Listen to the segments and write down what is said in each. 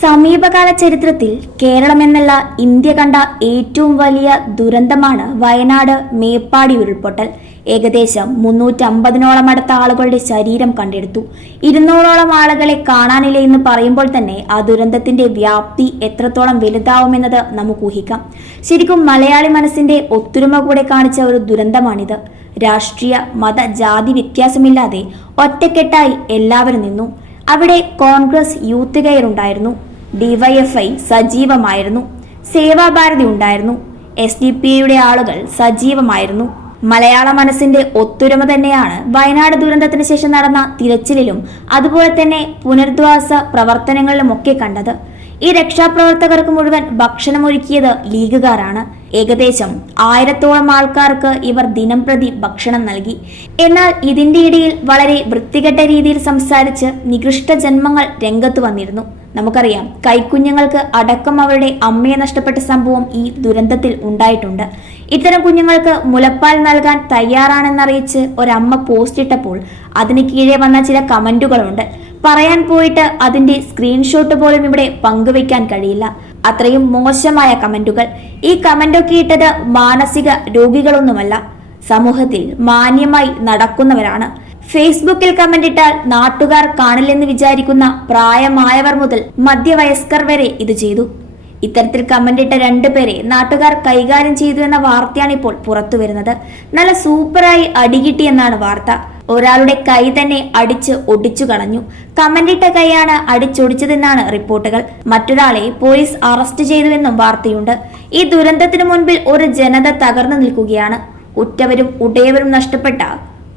സമീപകാല ചരിത്രത്തിൽ കേരളമെന്നല്ല ഇന്ത്യ കണ്ട ഏറ്റവും വലിയ ദുരന്തമാണ് വയനാട് മേപ്പാടി ഉരുൾപൊട്ടൽ. ഏകദേശം മുന്നൂറ്റമ്പതിനോളം അടുത്ത ആളുകളുടെ ശരീരം കണ്ടെടുത്തു. ഇരുന്നൂറോളം ആളുകളെ കാണാനില്ല എന്ന് പറയുമ്പോൾ തന്നെ ആ ദുരന്തത്തിന്റെ വ്യാപ്തി എത്രത്തോളം വലുതാവുമെന്നത് നമുക്ക് ഊഹിക്കാം. ശരിക്കും മലയാളി മനസ്സിന്റെ ഒത്തൊരുമ കൂടെ കാണിച്ച ഒരു ദുരന്തമാണിത്. രാഷ്ട്രീയ മത ജാതി വ്യത്യാസമില്ലാതെ ഒറ്റക്കെട്ടായി എല്ലാവരും നിന്നു. അവിടെ കോൺഗ്രസ് യൂത്ത് കെയർ ഉണ്ടായിരുന്നു. ഡിവൈഎഫ്ഐ സജീവമായിരുന്നു. സേവാഭാരതി ഉണ്ടായിരുന്നു. എസ് ഡി പി ഐയുടെ ആളുകൾ സജീവമായിരുന്നു. മലയാള മനസ്സിന്റെ ഒത്തൊരുമ തന്നെയാണ് വയനാട് ദുരന്തത്തിന് ശേഷം നടന്ന തിരച്ചിലിലും അതുപോലെ തന്നെ പുനരധിവാസ പ്രവർത്തനങ്ങളിലുമൊക്കെ കണ്ടത്. ഈ രക്ഷാപ്രവർത്തകർക്ക് മുഴുവൻ ഭക്ഷണമൊരുക്കിയത് ലീഗുകാരാണ്. ഏകദേശം ആയിരത്തോളം ആൾക്കാർക്ക് ഇവർ ദിനംപ്രതി ഭക്ഷണം നൽകി. എന്നാൽ ഇതിന്റെ ഇടയിൽ വളരെ വൃത്തികെട്ട രീതിയിൽ സംസാരിച്ച് നികൃഷ്ട ജന്മങ്ങൾ രംഗത്ത് വന്നിരുന്നു. നമുക്കറിയാം കൈക്കുഞ്ഞുങ്ങൾക്ക് അടക്കം അവരുടെ അമ്മയെ നഷ്ടപ്പെട്ട സംഭവം ഈ ദുരന്തത്തിൽ ഉണ്ടായിട്ടുണ്ട്. ഇത്തരം കുഞ്ഞുങ്ങൾക്ക് മുലപ്പാൽ നൽകാൻ തയ്യാറാണെന്നറിയിച്ച് ഒരമ്മ പോസ്റ്റ് ഇട്ടപ്പോൾ അതിന് കീഴെ വന്ന ചില കമന്റുകളുണ്ട് പറയാൻ പോയിട്ട് അതിന്റെ സ്ക്രീൻഷോട്ട് പോലും ഇവിടെ പങ്കുവെക്കാൻ കഴിയില്ല. അത്രയും മോശമായ കമന്റുകൾ. ഈ കമന്റൊക്കെ ഇട്ടത് മാനസിക രോഗികളൊന്നുമല്ല സമൂഹത്തിൽ മാന്യമായി നടക്കുന്നവരാണ്. ഫേസ്ബുക്കിൽ കമന്റ് ഇട്ടാൽ നാട്ടുകാർ കാണില്ലെന്ന് വിചാരിക്കുന്ന പ്രായമായവർ മുതൽ മധ്യവയസ്കർ വരെ ഇത് ചെയ്തു. ഇത്തരത്തിൽ കമന്റ് ഇട്ട രണ്ടുപേരെ നാട്ടുകാർ കൈകാര്യം ചെയ്തു എന്ന വാർത്തയാണ് ഇപ്പോൾ പുറത്തു വരുന്നത് നല്ല സൂപ്പറായി അടികിട്ടി എന്നാണ് വാർത്ത. ഒരാളുടെ കൈ തന്നെ അടിച്ച് ഒടിച്ചു കളഞ്ഞു. കമന്റിട്ട കൈയാണ് അടിച്ചൊടിച്ചതെന്നാണ് റിപ്പോർട്ടുകൾ. മറ്റൊരാളെ പോലീസ് അറസ്റ്റ് ചെയ്തുവെന്നും വാർത്തയുണ്ട്. ഈ ദുരന്തത്തിനു മുൻപിൽ ഒരു ജനത തകർന്നു നിൽക്കുകയാണ്. ഉറ്റവരും ഉടയവരും നഷ്ടപ്പെട്ട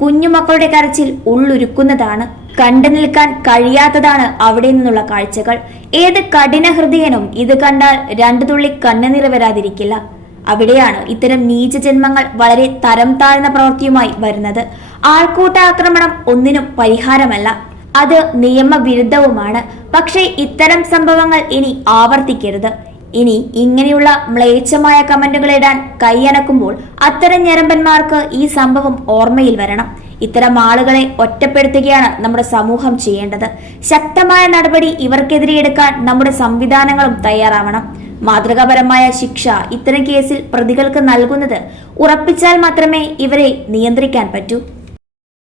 കുഞ്ഞുമക്കളുടെ കരച്ചിൽ ഉള്ളുരുക്കുന്നതാണ്. കണ്ടു നിൽക്കാൻ കഴിയാത്തതാണ് അവിടെ നിന്നുള്ള കാഴ്ചകൾ. ഏത് കഠിന ഹൃദയനും ഇത് കണ്ടാൽ രണ്ടു തുള്ളി കണ്ണുനീർ വരാതിരിക്കില്ല. അവിടെയാണ് ഇത്തരം നീച ജന്മങ്ങൾ വളരെ തരം താഴ്ന്ന പ്രവൃത്തിയുമായി വരുന്നത്. ആൾക്കൂട്ട ആക്രമണം ഒന്നിനും പരിഹാരമല്ല. അത് നിയമവിരുദ്ധവുമാണ്. പക്ഷേ ഇത്തരം സംഭവങ്ങൾ ഇനി ആവർത്തിക്കരുത്. ഇനി ഇങ്ങനെയുള്ള മ്ലേച്ഛമായ കമന്റുകൾ ഇടാൻ കൈയനക്കുമ്പോൾ അത്തരം ഞരമ്പന്മാർക്ക് ഈ സംഭവം ഓർമ്മയിൽ വരണം. ഇത്തരം ആളുകളെ ഒറ്റപ്പെടുത്തുകയാണ് നമ്മുടെ സമൂഹം ചെയ്യേണ്ടത്. ശക്തമായ നടപടി ഇവർക്കെതിരെ എടുക്കാൻ നമ്മുടെ സംവിധാനങ്ങളും തയ്യാറാവണം. മാതൃകാപരമായ ശിക്ഷ ഇത്തരം കേസിൽ പ്രതികൾക്ക് നൽകുന്നത് ഉറപ്പിച്ചാൽ മാത്രമേ ഇവരെ നിയന്ത്രിക്കാൻ പറ്റൂ.